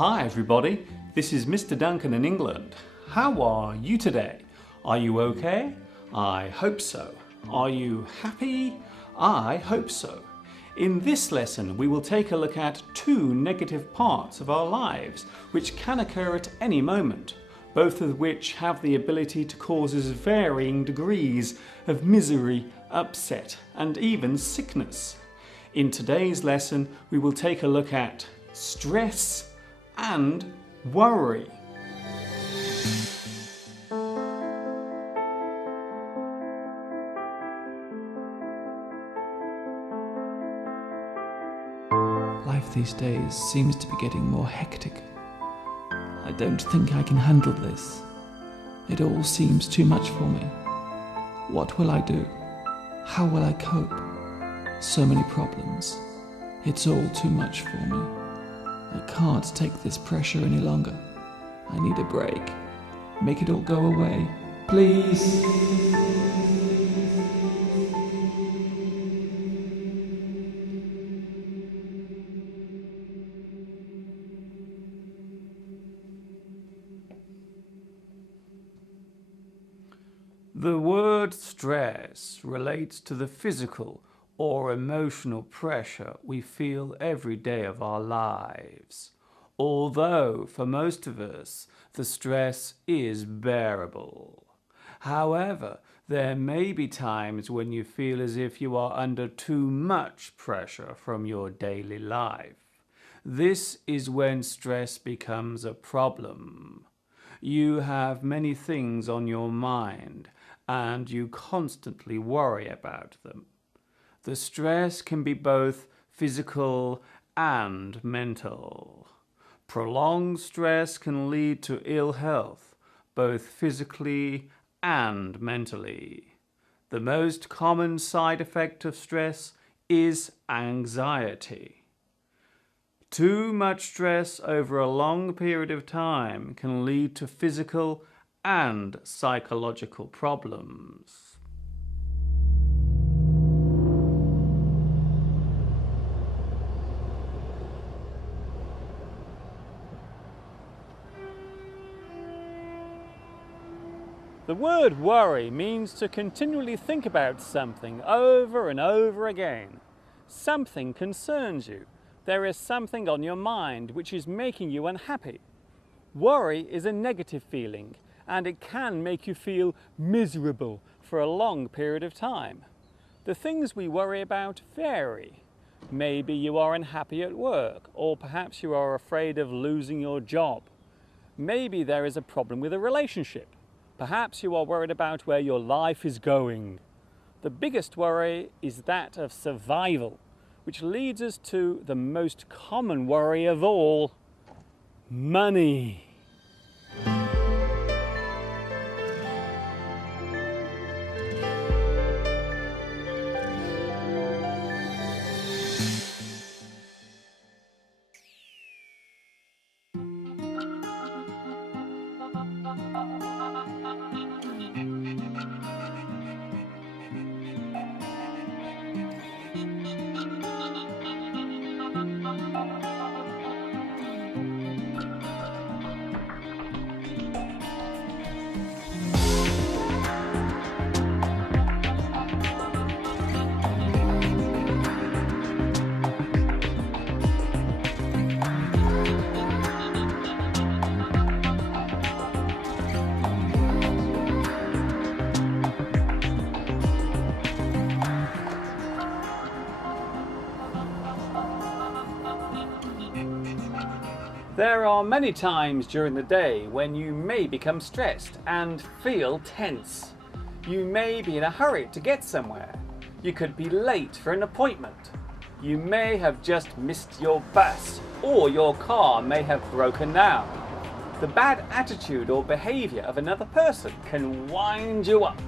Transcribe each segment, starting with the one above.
Hi everybody, this is Mr. Duncan in England. How are you today? Are you okay? I hope so. Are you happy? I hope so. In this lesson we will take a look at two negative parts of our lives which can occur at any moment, both of which have the ability to cause us varying degrees of misery, upset and even sickness. In today's lesson we will take a look at stress and worry. Life these days seems to be getting more hectic. I don't think I can handle this. It all seems too much for me. What will I do? How will I cope? So many problems. It's all too much for me. I can't take this pressure any longer. I need a break. Make it all go away. Please. The word stress relates to the physical or emotional pressure we feel every day of our lives. Although for most of us the stress is bearable. However, there may be times when you feel as if you are under too much pressure from your daily life. This is when stress becomes a problem. You have many things on your mind and you constantly worry about them. The stress can be both physical and mental. Prolonged stress can lead to ill health, both physically and mentally. The most common side effect of stress is anxiety. Too much stress over a long period of time can lead to physical and psychological problems. The word worry means to continually think about something over and over again. Something concerns you. There is something on your mind which is making you unhappy. Worry is a negative feeling and it can make you feel miserable for a long period of time. The things we worry about vary. Maybe you are unhappy at work, or perhaps you are afraid of losing your job. Maybe there is a problem with a relationship. Perhaps you are worried about where your life is going. The biggest worry is that of survival, which leads us to the most common worry of all: money. There are many times during the day when you may become stressed and feel tense. You may be in a hurry to get somewhere. You could be late for an appointment. You may have just missed your bus, or your car may have broken down. The bad attitude or behavior of another person can wind you up.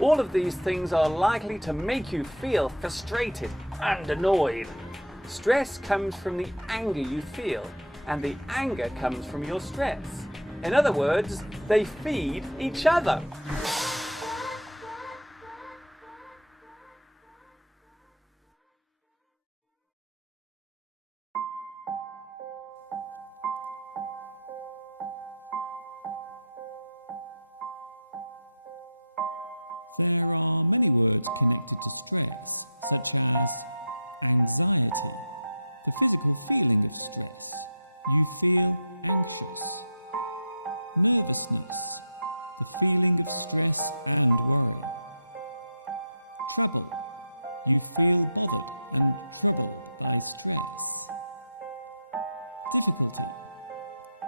All of these things are likely to make you feel frustrated and annoyed. Stress comes from the anger you feel, and the anger comes from your stress. In other words, they feed each other. There are many words connected to stress, such as anxiety, the physical feeling of stress. You feel anxious. Nervousness, the feeling of stress and worry. Trouble, you feel bothered and troubled by stress. Difficulty,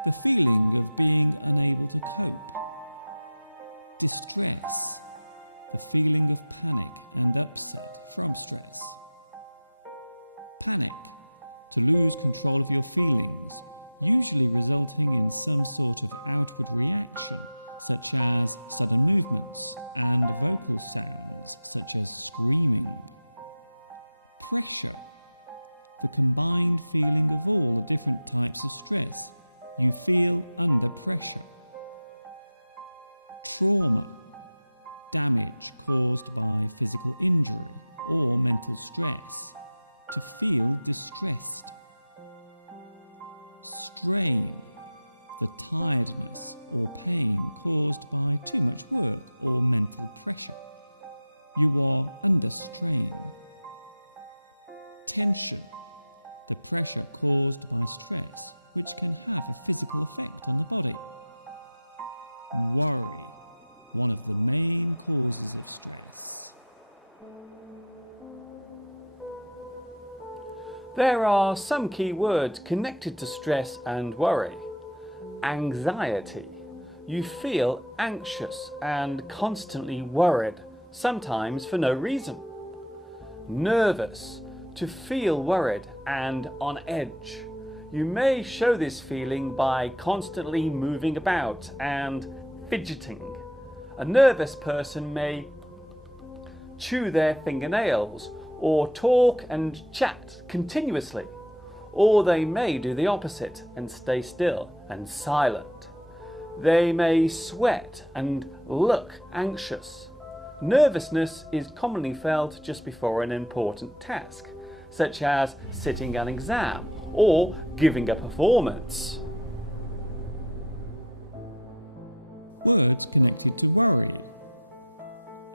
the feeling of being unable to cope. Distress, the feeling of panic and upset from stress. Panic, to lose control of your feelings, usually resulting in some sort of outward reaction, such as sudden movements and vocal sounds, such as screaming. Pressure, the combined feeling of all the different types of stress. You feel under pressure. Trauma, damage caused by physical injury or mental stress. To feel distressed. Strain, the tiredness or pain caused by too much work or mental pressure. You are under strain. Tension, the pressure caused by stress, which can have a physical effect on the body. Worry, one of the main causes of stress. There are some key words connected to stress and worry. Anxiety. You feel anxious and constantly worried, sometimes for no reason. Nervous. To feel worried and on edge. You may show this feeling by constantly moving about and fidgeting. A nervous person may chew their fingernails or talk and chat continuously, or they may do the opposite and stay still and silent. They may sweat and look anxious. Nervousness is commonly felt just before an important task, such as sitting an exam or giving a performance. Words connected to worry.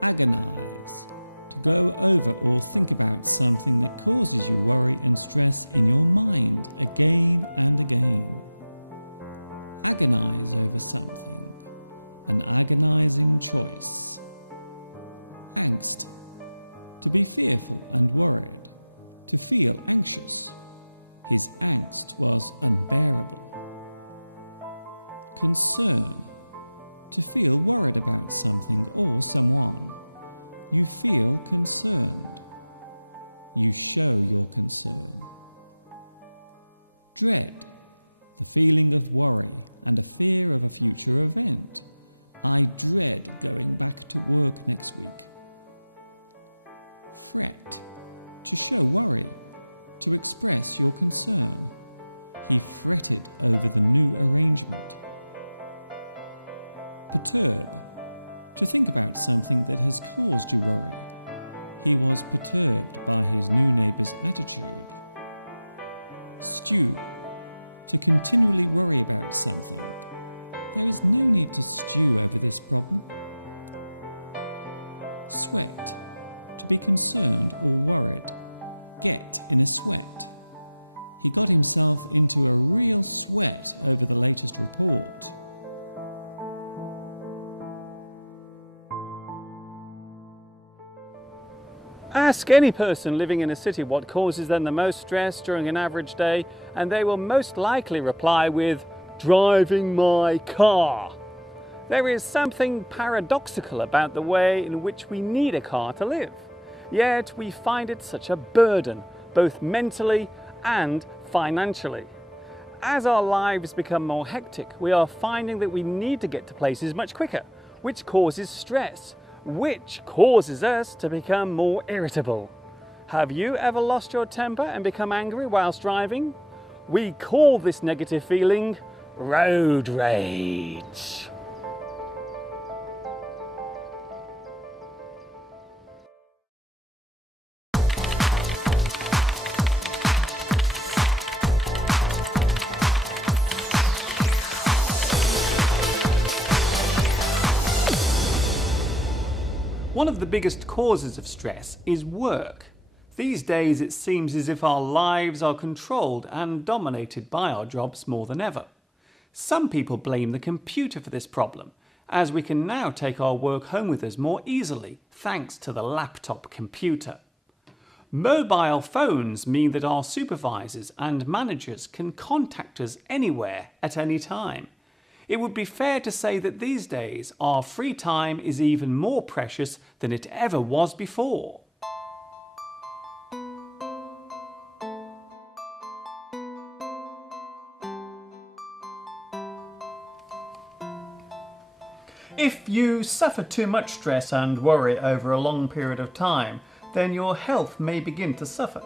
Agonize, to go over or think about something that causes you worry and stress in your mind again and again. Agonize over something, an agonizing choice. Angst, to be fearful and worried, to feel anxious. His angst was unbearable. Concern, to feel worried about something or someone. You feel concerned. You show your concern. Dread, the feeling of worry and a fear of a future event. I dread going back to work next week. Fret, to show worry, to express your concern. He fretted over the new arrangement. Perturb, to think about something that has caused you worry. He was perturbed by his new neighbour's attitude. Stew, to continually worry about something. There is no need to stew over this problem. Sweat, to be concerned or worried. Get in a sweat. He got himself into a real sweat over the latest report. Ask any person living in a city what causes them the most stress during an average day, and they will most likely reply with, driving my car. There is something paradoxical about the way in which we need a car to live, yet we find it such a burden, both mentally and financially. As our lives become more hectic, we are finding that we need to get to places much quicker, which causes stress, which causes us to become more irritable. Have you ever lost your temper and become angry whilst driving? We call this negative feeling road rage. One of the biggest causes of stress is work. These days it seems as if our lives are controlled and dominated by our jobs more than ever. Some people blame the computer for this problem, as we can now take our work home with us more easily thanks to the laptop computer. Mobile phones mean that our supervisors and managers can contact us anywhere at any time. It would be fair to say that these days our free time is even more precious than it ever was before. If you suffer too much stress and worry over a long period of time, then your health may begin to suffer.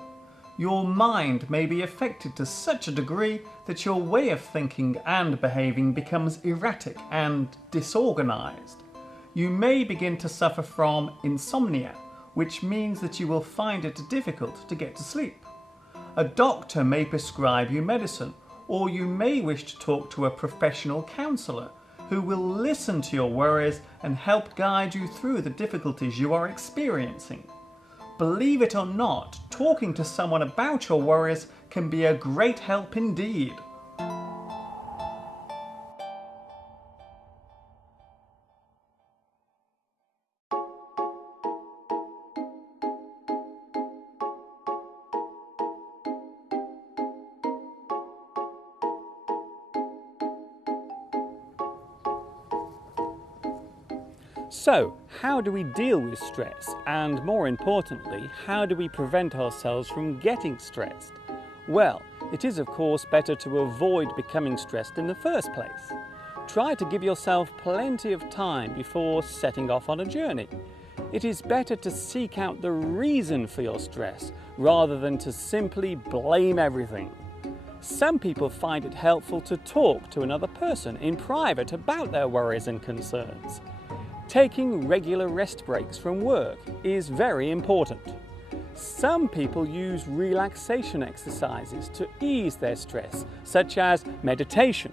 Your mind may be affected to such a degree that your way of thinking and behaving becomes erratic and disorganized. You may begin to suffer from insomnia, which means that you will find it difficult to get to sleep. A doctor may prescribe you medicine, or you may wish to talk to a professional counsellor who will listen to your worries and help guide you through the difficulties you are experiencing. Believe it or not, talking to someone about your worries can be a great help indeed. So, how do we deal with stress? And more importantly, how do we prevent ourselves from getting stressed? Well, it is of course better to avoid becoming stressed in the first place. Try to give yourself plenty of time before setting off on a journey. It is better to seek out the reason for your stress rather than to simply blame everything. Some people find it helpful to talk to another person in private about their worries and concerns. Taking regular rest breaks from work is very important. Some people use relaxation exercises to ease their stress, such as meditation.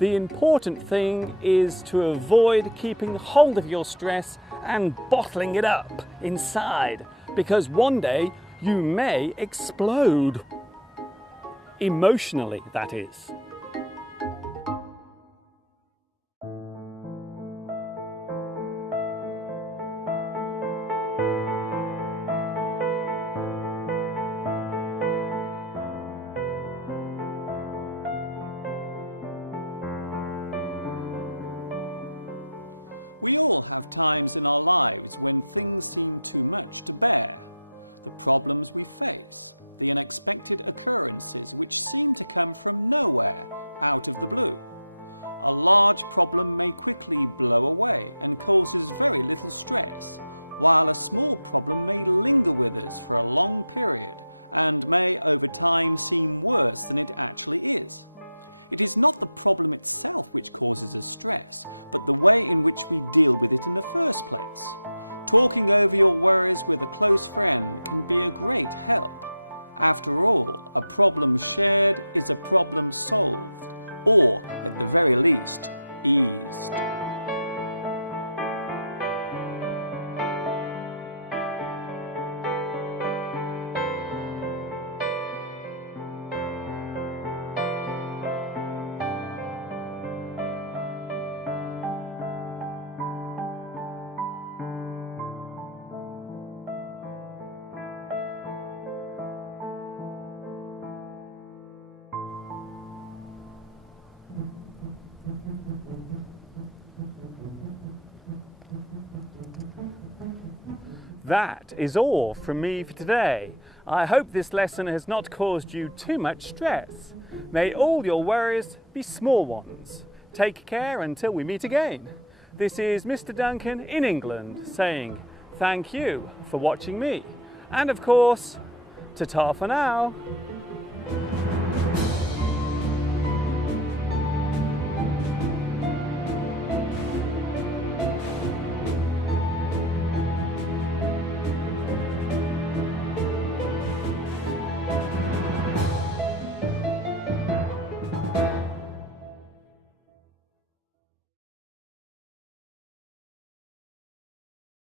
The important thing is to avoid keeping hold of your stress and bottling it up inside, because one day you may explode. Emotionally, that is. We all have times in our lives when things seem too much to bear. The problems we face, the unexpected occurrences which seem to come from nowhere, out of the blue. A large problem may quickly blow away and causes very little stress, while a small problem may linger with us for a long period and may over time seem worse than it actually is. It is not the problem itself which causes us stress, but the way in which we deal with it in the first place. Talking over your worries with a close friend can be a great help. After all, a problem shared is a problem solved, or at the very least, eased. That is all from me for today. I hope this lesson has not caused you too much stress. May all your worries be small ones. Take care until we meet again. This is Mr. Duncan in England saying thank you for watching me. And of course, ta-ta for now.